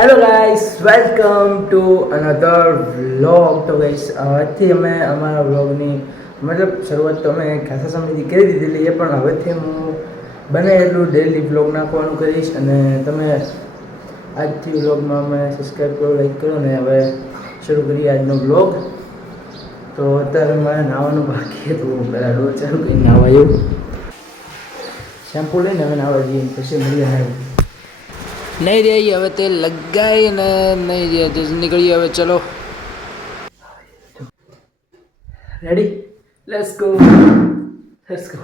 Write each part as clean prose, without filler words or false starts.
Hello guys, welcome to another vlog. તો guys, આજથી અમે અમારા વ્લોગની શરૂઆત તો અમે ખાસા સમયથી કરી દીધેલી છે, પણ હવેથી હું બને એટલું ડેલી વ્લોગ નાખવાનું કરીશ. અને તમે આજથી વ્લોગમાં અમે સબસ્ક્રાઈબ કરો, લાઈક કરો. ને હવે શરૂ કરીએ આજનો વ્લોગ. તો અત્યારે મારે નાહવાનું બાકી હતું, હું પહેલાં ડોર ચાલુ કરીને નાહવા એવું શેમ્પુ લઈને હવે નાહવા જઈએ, પછી મળીએ. નહીં રહી હવે તેલ લગાવી ને નહીં રહે તો નીકળીએ હવે. ચલો ready, let's go, let's go.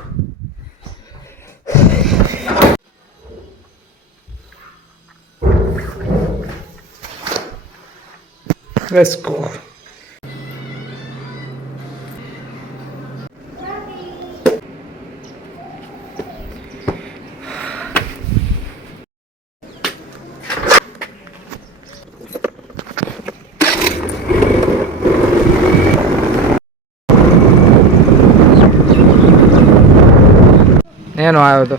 Let's go. એનો આવ્યો તો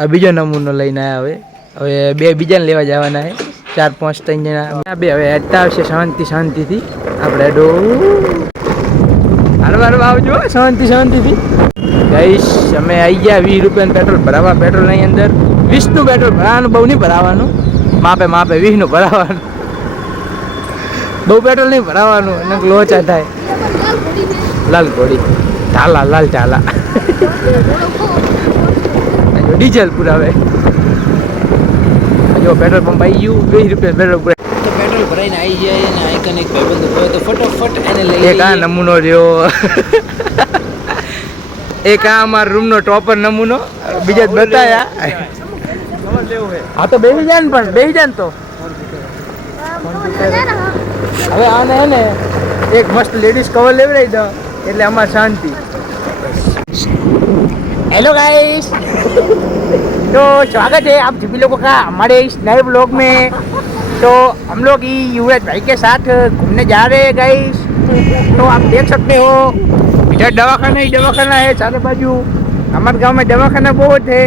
આ બીજો નમૂનો લઈને આવ્યા. હવે બે બીજાને લેવા જવાના છે, 4-5 3 જણા બે. હવે હેઠતા આવશે શાંતિથી. આપણે હારવાર આવજો શાંતિથી. ગાઈસ, અમે આવી ગયા 20 રૂપિયાનું પેટ્રોલ ભરાવા. પેટ્રોલની અંદર 20નું પેટ્રોલ ભરાવાનું, બહુ નહીં ભરાવાનું, માપે 20નું ભરાવાનું. બહુ પેટ્રોલ નહીં ભરાવાનું, એને લોચા થાય. લાલ ઘોડી લાલ ચાલા ડીઝલ પુરાવે. જો પેટ્રોલ પંપ આવી ગયું, 20 રૂપિયા પેટ્રોલ પુરાવે. તો પેટ્રોલ ભરાઈને આવી જાય અને આઈકન એક ભાઈબંધ હોય તો ફટોફટ એને લઈ એક આ નમૂનો રહ્યો. એક આ અમારા રૂમનો ટોપર નમૂનો. બીજા જ બતાયા. હા તો બેસી જાય ને, પણ બેસી જાય ને તો હવે આને હે ને એક મસ્ત લેડીઝ કવર લેવડાવી દો એટલે અમારે શાંતિ. हेलो गाइस, तो स्वागत है आप सभी लोगों का हमारे इस नए ब्लॉग में. तो हम लोग युवराज भाई के साथ घूमने जा रहे हैं गाइस. तो आप देख सकते हो इधर दवाखाना है चारों बाजू. हमारे गांव में दवाखाना बहुत है.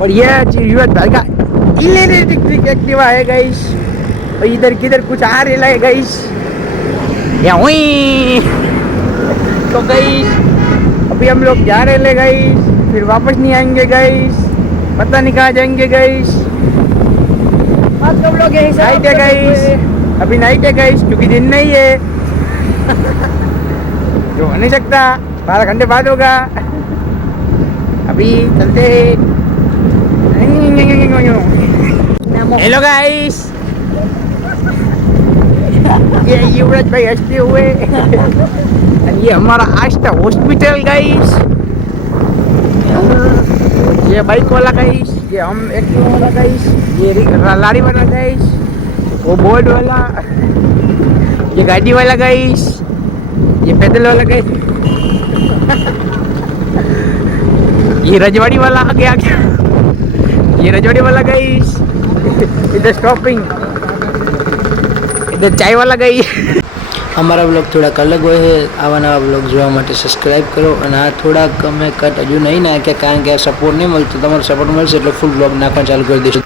और ये युवराज भाई का इलेक्ट्रिक एक्टिवा है गाइस. और इधर किधर कुछ आ रहा है गाइस. या हुई तो गाइस अभी हम लोग जा रहे हैं गाइस, फिर वापस नहीं आएंगे गाइस, पता नहीं कहाँ जाएंगे गाइस. हम लोग नाइट है गाइस, अभी नाइट है गाइस, क्योंकि दिन नहीं है. जो हो नहीं सकता, 12 घंटे बाद होगा. अभी चलते हैं. हेलो गाइस, ये युवराज भाई हंसते हुए. ये हमारा आस्था हॉस्पिटल गाइस. ये बाइक वाला गाइस, ये हम एक्टिवा वाला गाइस, ये लारी वाला गाइस, वो बोर्ड वाला, ये गाड़ी वाला गाइस, ये पैदल वाला गाइस. ये रजवाड़ी वाला आगे ये रजवाड़ी वाला गाइस. इधर स्टॉपिंग, इधर चाय वाला गाइस. અમારા બ્લોગ થોડાક અલગ હોય છે. આવા નવા બ્લોગ જોવા માટે સબસ્ક્રાઈબ કરો. અને આ થોડાક અમે કટ હજુ નહીં નાખ્યા કારણ કે આ સપોર્ટ નહીં મળતો. તમારો સપોર્ટ મળશે એટલે ફૂલ બ્લોગ નાખવાનું ચાલુ કરી દઈશું.